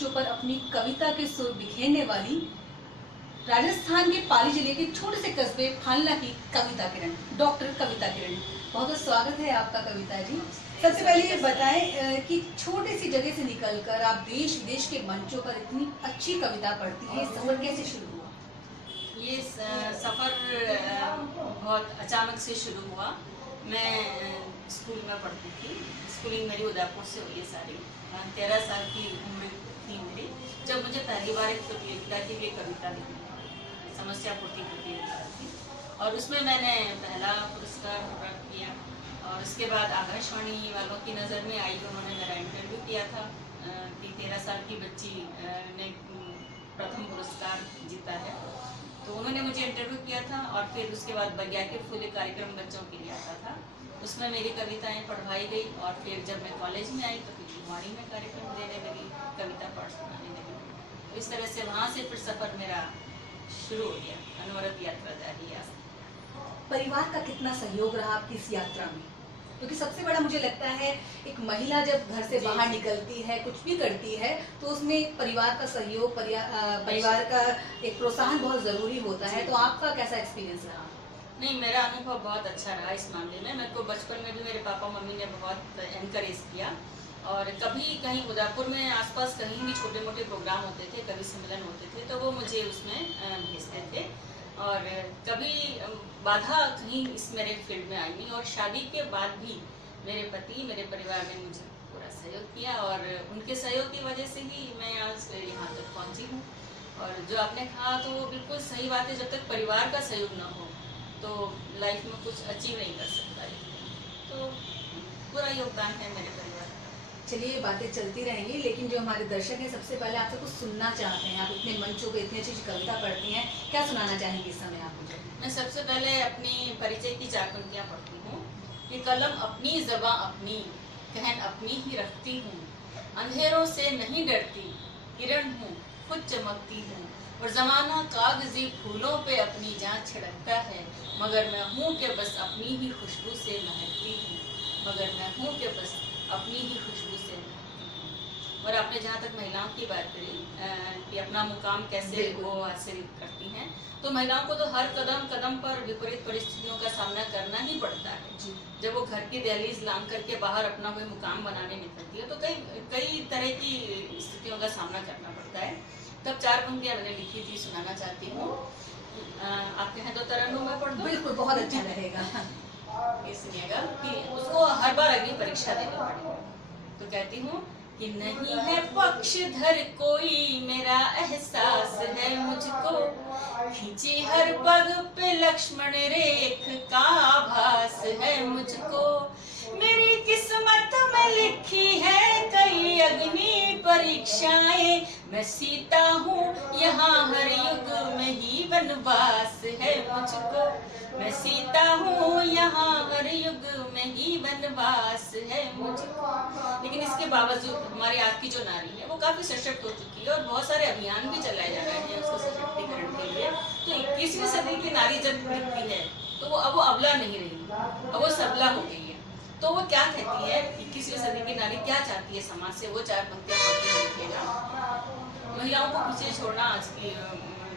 मंचों पर अपनी कविता के सुर बिखेरने वाली राजस्थान के पाली जिले के छोटे से कस्बे फालना की कविता किरण, डॉक्टर कविता किरण, बहुत बहुत स्वागत है आपका कविता जी। सबसे पहले ये बताएं कि छोटी सी जगह से निकलकर आप देश विदेश के मंचों पर इतनी अच्छी कविता पढ़ती हैं, सफर कैसे शुरू हुआ? ये सफ़र बहुत अचानक से शुरू हुआ। मैं स्कूल में पढ़ती थी, स्कूलिंग मेरी उदयपुर से हुई है सारी। 13 साल की उम्र थी मेरी जब मुझे पहली बार एक प्रतियोगिता के लिए कविता लिखी, समस्या पूर्ति प्रतियोगिता थी, और उसमें मैंने पहला पुरस्कार प्राप्त किया। और उसके बाद आकाशवाणी वालों की नज़र में आई, उन्होंने मेरा इंटरव्यू किया था कि 13 साल की बच्ची ने प्रथम पुरस्कार जीता है, तो उन्होंने मुझे इंटरव्यू किया था। और फिर उसके बाद वैज्ञानिक फूल कार्यक्रम बच्चों के लिए आता था, उसमें मेरी कविताएं पढ़वाई गई। और फिर जब मैं कॉलेज में आई तो फिर कुमारी में कार्यक्रम देने लगी, कविता पाठ सुनाने लगी। तो इस तरह से वहाँ से फिर सफ़र मेरा शुरू हो गया, अनवरत यात्रा जारी है। परिवार का कितना सहयोग रहा आपकी इस यात्रा में? क्योंकि सबसे बड़ा मुझे लगता है एक महिला जब घर से बाहर निकलती है, कुछ भी करती है, तो उसमें परिवार का सहयोग, परिवार का एक प्रोत्साहन बहुत जरूरी होता है। तो आपका कैसा एक्सपीरियंस रहा? नहीं, मेरा अनुभव बहुत अच्छा रहा इस मामले में। मेरे को बचपन में भी मेरे पापा मम्मी ने बहुत एनकरेज किया, और कभी कहीं उदयपुर में आसपास कहीं भी छोटे मोटे प्रोग्राम होते थे, कवि सम्मेलन होते थे, तो वो मुझे उसमें भेजते थे। और कभी बाधा कहीं इस मेरे फील्ड में आई नहीं। और शादी के बाद भी मेरे पति, मेरे परिवार ने मुझे पूरा सहयोग किया, और उनके सहयोग की वजह से ही मैं आज यहाँ तक पहुँची हूँ। और जो आपने कहा तो वो बिल्कुल सही बात है, जब तक परिवार का सहयोग न हो तो लाइफ में कुछ अचीव नहीं कर सकता है। तो पूरा योगदान है मेरे परिवार का। चलिए, बातें चलती रहेंगी, लेकिन जो हमारे दर्शक हैं सबसे पहले आपसे कुछ सुनना चाहते हैं। आप इतने मंचों पे इतनी अच्छी कविता पढ़ती हैं, क्या सुनाना चाहेंगी इस समय आप मुझे? मैं सबसे पहले अपनी परिचय की 4 पंक्तियाँ पढ़ती हूँ कि कलम अपनी, ज़बां अपनी, कहन अपनी ही रखती हूँ, अंधेरों से नहीं डरती, किरण हूँ खुद चमकती हूँ, और ज़माना कागज़ी फूलों पे अपनी जान छिड़कता है, मगर मैं हूँ कि बस अपनी ही खुशबू से महकती हूँ, मगर मैं हूँ कि बस अपनी ही खुशबू से महकती हूँ। और आपने जहाँ तक महिलाओं की बात करी कि अपना मुकाम कैसे वो हासिल करती हैं, तो महिलाओं को तो हर कदम कदम पर विपरीत परिस्थितियों का सामना करना ही पड़ता है। जब वो घर की दहलीज लांघ करके बाहर अपना कोई मुकाम बनाने निकलती है तो कई तरह की स्थितियों का सामना करना पड़ता है। तब 4 पंक्तियाँ मैंने लिखी थी, सुनाना चाहती हूँ। आप कहें तो तरन्नुम में पढ़ दो? बिल्कुल, बहुत अच्छा रहेगा। ये सुनिएगा कि उसको हर बार अग्नि परीक्षा देनी पड़ेगी। तो कहती हूँ कि नहीं है पक्षधर कोई, मेरा एहसास है मुझको, खींची हर पग पे लक्ष्मण रेख का आभास है मुझको, मेरी किस्मत में लिखी है कई अग्नि परीक्षाएं, मैं सीता हूँ यहाँ हर युग में ही वनवास है मुझको, मैं सीता हूँ यहाँ हर युग में ही वनवास है मुझको। लेकिन इसके बावजूद हमारी आज की जो नारी है वो काफी सशक्त हो चुकी है, और बहुत सारे अभियान भी चलाए जा रहे हैं उसको सशक्तिकरण के लिए। तो 21वीं सदी की नारी जब दिखती है तो वो अब वो अबला नहीं रही, अब वो सबला हो गई है। तो वो क्या कहती है, 21वीं सदी की नारी क्या चाहती है समाज से, वो 4 पंक्तियां लिखिएगा। महिलाओं को पीछे छोड़ना आज की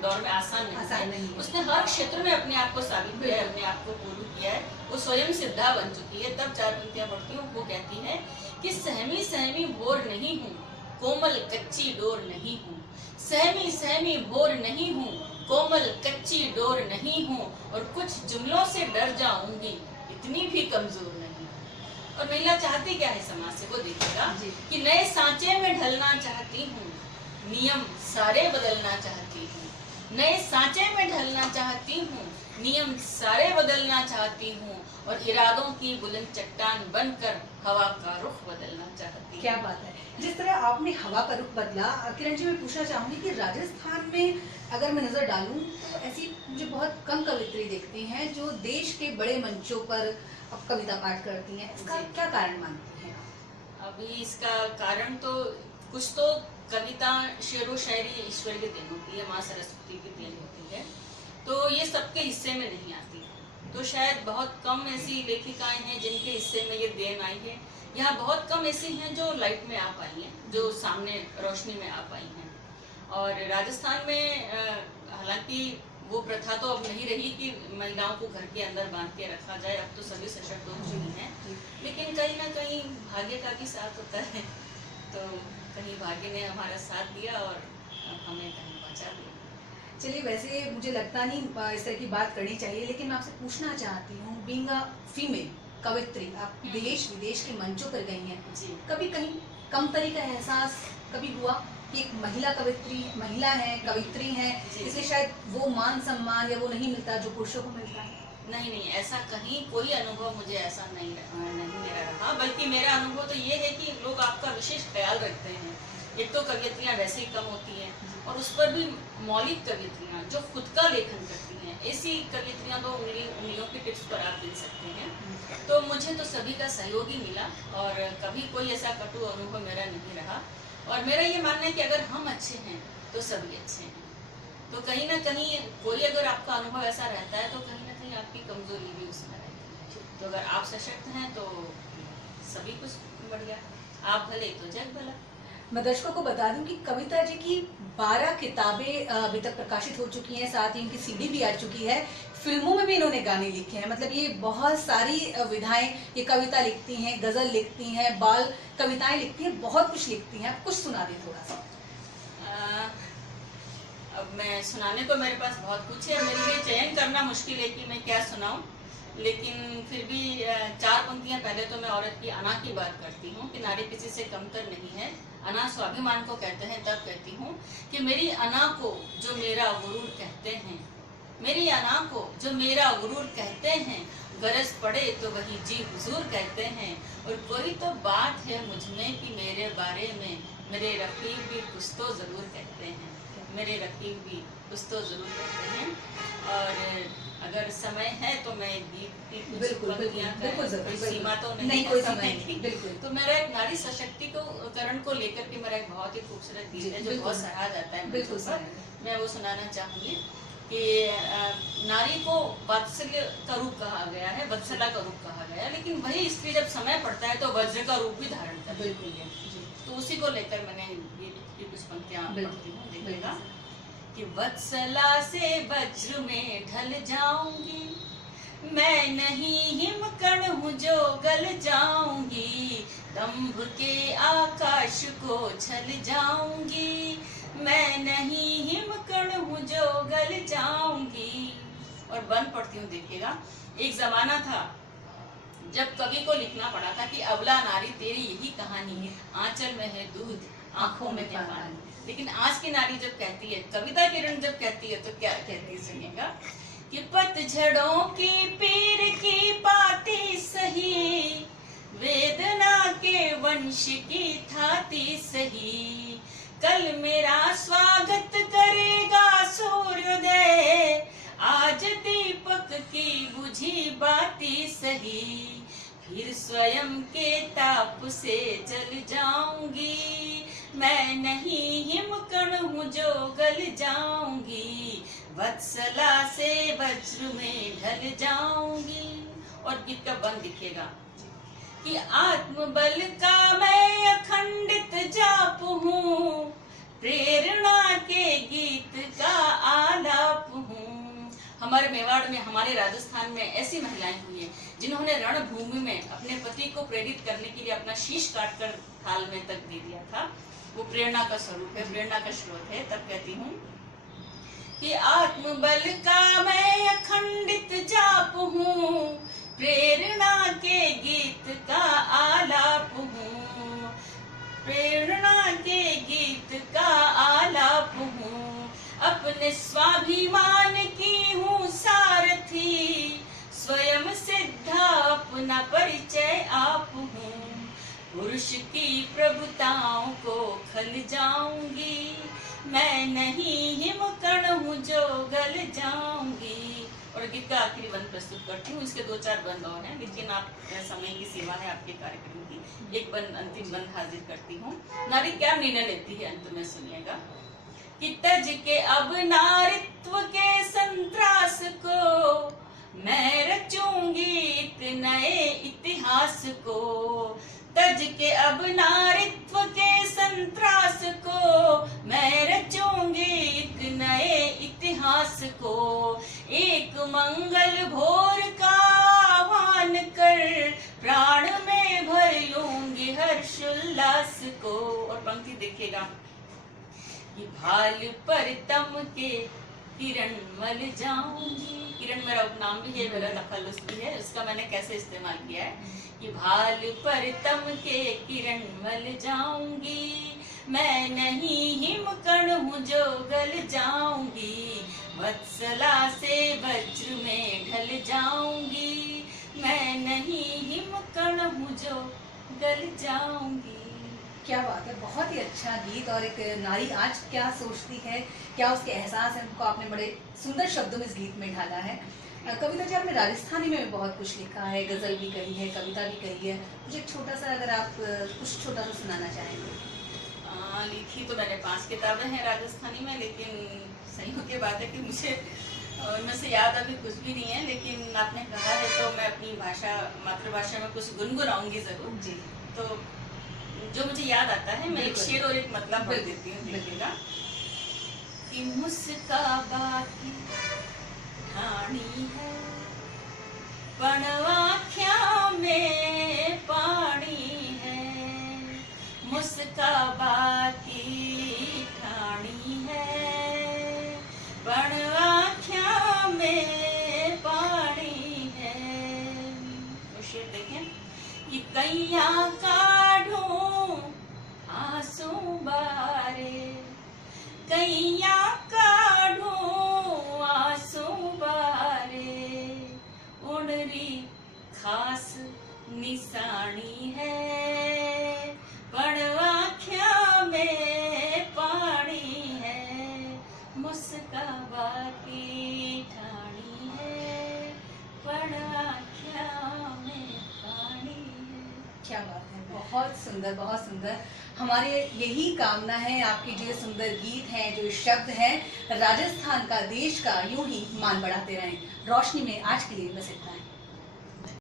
दौर में आसान नहीं है। उसने हर क्षेत्र में अपने आप को साबित किया है, अपने आप को प्रूव किया है, वो स्वयं सिद्धा बन चुकी है। तब 4 पंक्तियां पढ़ती हूँ। वो कहती है कि सहमी सहमी भोर नहीं हूँ, कोमल कच्ची डोर नहीं हूँ, सहमी सहमी भोर नहीं हूँ, कोमल कच्ची डोर नहीं हूँ, और कुछ जुमलों से डर जाऊंगी, इतनी भी कमजोर नहीं। और महिला चाहती क्या है समाज से, वो देखिएगा कि नए सांचे में ढलना चाहती हूँ, नियम सारे बदलना चाहती हूँ, नए सांचे में ढलना चाहती हूँ, नियम सारे बदलना चाहती हूँ, और इरादों की बुलंद चट्टान बनकर हवा का रुख बदलना चाहती हूँ। क्या बात है। जिस तरह आपने हवा का रुख बदला, किरण जी मैं पूछना चाहूंगी कि राजस्थान में अगर मैं नजर डालूं तो ऐसी मुझे बहुत कम कवित्री देखती हैं जो देश के बड़े मंचों पर अब कविता पाठ करती हैं। इसका क्या कारण मानती हैं? अभी इसका कारण तो कुछ तो कविता शेरो शायरी ईश्वर की देन होती है, माँ सरस्वती की देन होती है, तो ये सबके हिस्से में नहीं आती। तो शायद बहुत कम ऐसी लेखिकाएं हैं जिनके हिस्से में ये देन आई है, यहाँ बहुत कम ऐसी हैं जो लाइट में आ पाई हैं, जो सामने रोशनी में आ पाई हैं। और राजस्थान में हालांकि वो प्रथा तो अब नहीं रही कि महिलाओं को घर के अंदर बांध के रखा जाए, अब तो सभी सशक्त हो चुकी हैं, लेकिन कहीं ना कहीं भाग्य का भी साथ होता है। तो कहीं भाग्य ने हमारा साथ दिया और हमें कहीं पहुंचा दिया। चलिए, वैसे मुझे लगता नहीं इस तरह की बात करनी चाहिए, लेकिन मैं आपसे पूछना चाहती हूँ, बीइंग अ फीमेल कवित्री, आप देश विदेश के मंचों पर गई हैं, जी। कभी कहीं कमतरी का एहसास कभी हुआ कि एक महिला कवित्री, महिला है, कवित्री है, जी। इसलिए शायद वो मान सम्मान या वो नहीं मिलता जो पुरुषों को मिलता है? नहीं, ऐसा कहीं कोई अनुभव मुझे ऐसा नहीं मेरा रहा, बल्कि मेरा अनुभव तो ये है कि लोग आपका विशेष ख्याल रखते हैं। एक तो कवियत्रियाँ वैसे ही कम होती हैं, और उस पर भी मौलिक कवियत्रियाँ जो खुद का लेखन करती हैं, ऐसी कवियत्रियाँ तो उंगलियों की टिप्स पर आप गिन सकते हैं। तो मुझे तो सभी का सहयोग ही मिला, और कभी कोई ऐसा कटु अनुभव मेरा नहीं रहा। और मेरा ये मानना है कि अगर हम अच्छे हैं तो सभी अच्छे हैं। तो कहीं ना कहीं कोई अगर आपका अनुभव ऐसा रहता है तो कहीं ना कहीं आपकी कमजोरी भी उसमें रहती है। तो अगर आप सशक्त हैं तो सभी कुछ बढ़िया, आप भले तो जग भला। मैं दर्शकों को बता दूं कि कविता जी की 12 किताबें अभी तक प्रकाशित हो चुकी हैं, साथ ही उनकी सीडी भी आ चुकी है, फिल्मों में भी इन्होंने गाने लिखे हैं। मतलब ये बहुत सारी विधाएं, ये कविता लिखती हैं, गजल लिखती हैं, बाल कविताएं लिखती हैं, बहुत कुछ लिखती हैं। आप कुछ सुना दें थोड़ा सा। अब मैं सुनाने को मेरे पास बहुत कुछ है, मेरे लिए चयन करना मुश्किल है कि मैं क्या सुनाऊं, लेकिन फिर भी 4 पंक्तियां पहले तो मैं औरत की अना की बात करती हूँ कि नारी किसी से कमतर नहीं है। अना स्वाभिमान को कहते हैं। तब कहती हूँ कि मेरी अना को जो मेरा गुरूर कहते हैं, मेरी अना को जो मेरा गुरूर कहते हैं, गरज पड़े तो वही जी हुजूर कहते हैं। और कोई तो बात है मुझ में कि मेरे बारे में मेरे रकीब भी कुछ तो जरूर कहते हैं, मेरे रकीब भी कुछ तो जरूर कहते हैं। और अगर समय है तो मैं गीत की कुछ पंक्तियां कोई सीमा तो नहीं, कोई समय नहीं, बिल्कुल। तो मेरा एक नारी सशक्तिकरण को लेकर के मेरा एक बहुत ही खूबसूरत गीत है जो बहुत सराहा जाता है, बिल्कुल। मैं वो सुनाना चाहूंगी कि नारी को वात्सल्य का रूप कहा गया है, वत्सला का रूप कहा गया है, लेकिन वही स्त्री जब समय पड़ता है तो वज्र का रूप भी धारण करती है। तो उसी को लेकर मैंने गीत की कुछ पंक्तियां पढ़ती हूँ, देखिएगा कि वत्सला से वज्र में ढल जाऊंगी, मैं नहीं हिमकण हूँ जो गल जाऊंगी, दंभ के आकाश को छल जाऊंगी, मैं नहीं हिमकण हूँ जो गल जाऊंगी। और बन पढ़ती हूँ, देखिएगा। एक जमाना था जब कवि को लिखना पड़ा था कि अबला नारी तेरी यही कहानी है, आंचल में है दूध आंखों में है पानी। लेकिन आज की नारी जब कहती है, कविता किरण जब कहती है, तो क्या कहती है सुनिएगा कि पतझड़ों की पीर की पाती सही, वेदना के वंश की थाती सही, कल मेरा स्वागत करेगा सूर्योदय, आज दीपक की बुझी बाती सही, फिर स्वयं के ताप से जल जाऊंगी, मैं नहीं हिमकण हूँ जो गल जाऊंगी, वत्सला से वज्र में ढल जाऊंगी। और गीत का बंद दिखेगा कि आत्मबल का मैं अखंडित जाप हूँ, प्रेरणा के गीत का आलाप हूँ। हमारे मेवाड़ में, हमारे राजस्थान में ऐसी महिलाएं हुई हैं जिन्होंने रणभूमि में अपने पति को प्रेरित करने के लिए अपना शीश काटकर थाल में तक दे दिया था। वो प्रेरणा का स्वरूप है, प्रेरणा का स्रोत है। तब कहती हूँ कि आत्मबल का मैं अखंडित जाप हूँ, प्रेरणा के गीत का आलाप हूँ, प्रेरणा के गीत का आलाप हूँ, अपने स्वाभिमान की हूँ सारथी, स्वयं सिद्धा अपना परिचय आप हूँ, पुरुष की प्रभुताओं को खल जाऊंगी, मैं नहीं हिमकण हूँ जो गल जाऊंगी। और गीत का आखिरी बंद प्रस्तुत करती हूँ। इसके 2-4 बंद और हैं, लेकिन आप समय की सीमा है आपके कार्यक्रम की। एक बंद, अंतिम बंद हाजिर करती हूँ। नारी क्या निर्णय लेती है अंत में सुनिएगा कि तज के अब नारित्व के संत्रास को, मैं रचूंगी एक नए इतिहास को, तज के अब नारित्व के संत्रास को, मैं रचूंगी एक नए इतिहास को। एक मंगल भोर का आह्वान कर, प्राण में भर लूंगी हर्षोल्लास को। और पंक्ति देखिएगा, ये भाल पर तम के किरण मल जाऊंगी। किरण मेरा उपनाम भी है, मेरा तखल्लुस भी है, उसका मैंने कैसे इस्तेमाल किया है कि भाल पर तम के किरण मल जाऊंगी, मैं नहीं हिमकण हूँ जो गल जाऊंगी, वत्सला से वज्र में ढल जाऊंगी, मैं नहीं हिमकण हूँ जो गल जाऊंगी। क्या बात है, बहुत ही अच्छा गीत। और एक नारी आज क्या सोचती है, क्या उसके एहसास है, उनको आपने बड़े सुंदर शब्दों में इस गीत में ढाला है। कविता जी, आपने राजस्थानी में बहुत कुछ लिखा है, गजल भी कही है, कविता भी कही है। मुझे छोटा सा, अगर आप कुछ छोटा सा सुनाना चाहेंगे। लिखी तो मैंने 5 किताबें हैं राजस्थानी में, लेकिन संयोग की बात है कि मुझे उनमें से याद अभी कुछ भी नहीं है। लेकिन आपने कहा है तो मैं अपनी भाषा, मातृभाषा में कुछ गुनगुनाऊंगी जरूर जी। तो जो मुझे याद आता है, मैं एक शेर और एक मतलब पढ़ देती हूँ, देखिएगा। कि मुस्काबा की ठाणी है, पणवाख्या में पानी है, मुस्काबा की ठाणी है, पणवाख्या में पानी है। तो शेर देखें, कि कैया काढूं आंसू बारे, कैया काढूं आंसू बारे, उनरी खास निशानी है, पणवाख्या में पानी है, मुस्काबा की ठाणी है, पणवाख्या में पानी है। क्या बात है, बहुत सुंदर, बहुत सुंदर। हमारे यही कामना है, आपके जो ये सुंदर गीत हैं, जो शब्द हैं, राजस्थान का, देश का यूं ही मान बढ़ाते रहें। रोशनी में आज के लिए बस इतना है।